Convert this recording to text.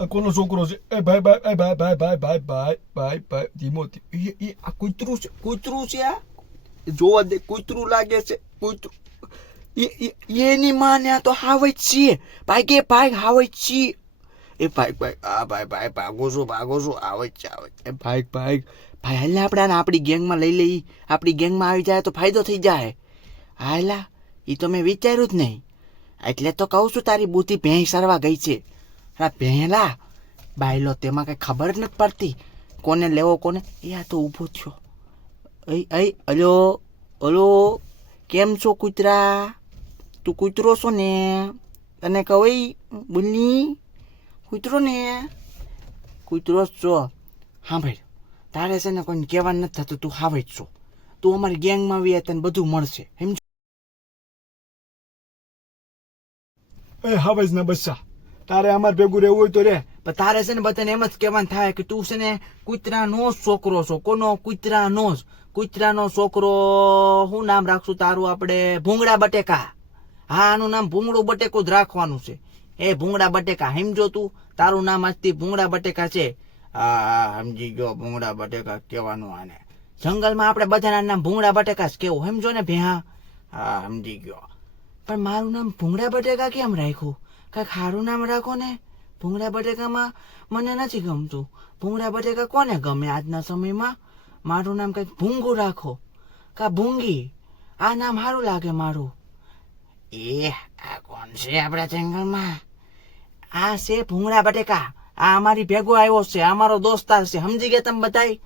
આ કોનો છોકરો છે? એ ભાઈ ભાઈ એ ભાઈ ભાઈ ભાઈ ભાઈ ભાઈ ભાઈ ભાઈ ધીમો એ આ કૂતરું છે, કૂતરું છે આ. જોવા દે, કૂતરું લાગે છે, કૂતરું. એની માને આ તો હાવ જ છે. ભાઈ કે ભાઈ હાવ જ છે. એ ભાઈ ભાઈ આ ભાઈ ભાઈ ભાગો છો આવે જ છે, આવે જ. એ ભાઈ ભાઈ ભાઈ હાલ આપણે આને આપણી ગેંગમાં લઈ લઈ. આપણી ગેંગમાં આવી જાય તો ફાયદો થઈ જાય. હાલા એ તો મેં વિચાર્યું જ નહીં. એટલે તો કહું છું તારી બુદ્ધિ ભેંસ સરવા ગઈ છે. હા પહેલા બાયલો તેમાં કઈ ખબર જ નથી પડતી કોને લેવો કોને. એ આ તો ઊભો થયો. અલો અલો કેમ છો કૂતરા? તું કૂતરો છો ને? તને કહો બુલ્લી કૂતરો ને? કૂતરો જ છો. હા ભાઈ તારે છે ને કોઈને કહેવાનું નથી થતું, તું હાવે જ છો. તું અમારી ગેંગમાં આવી તને બધું મળશે સમજો. એ હાવે જ ને બચ્ચા, તારે અમારે ભેગું રહેવું હોય તો રે. પણ તારે છે ને બધાને એમ જ કહેવાનું થાય કે તું છે ને કૂતરાનો જ છોકરો છો. કોનો? કૂતરાનો જ. કૂતરાનો છોકરો. શું નામ રાખશું તારું આપણે? ભૂંગળા બટેકા. હા આનું નામ ભૂંગળું બટેકું જ રાખવાનું છે. એ ભૂંગળા બટેકા સમજો તું. તારું નામ આજથી ભૂંગળા બટેકા છે. હા સમજી ગયો, ભૂંગળા બટેકા કહેવાનું આને. જંગલમાં આપણે બધાના નામ ભૂંગળા બટેકા જ કેવું સમજો ને ભેહા. હા સમજી ગયો. પણ મારું નામ ભૂંગળા બટેકા કેમ રાખ્યું? કાંઈક સારું નામ રાખો ને. ભૂંગળા બટેકામાં મને નથી ગમતું. ભૂંગળા બટેકા કોને ગમે આજના સમયમાં? મારું નામ કંઈક ભૂંગું રાખો કા ભૂંગી. આ નામ સારું લાગે મારું. એ આ કોણ છે આપણા જંગલમાં? આ છે ભૂંગળા બટેકા. આ અમારી ભેગો આવ્યો છે, અમારો દોસ્તાર છે. સમજી ગયા તમે બધાય?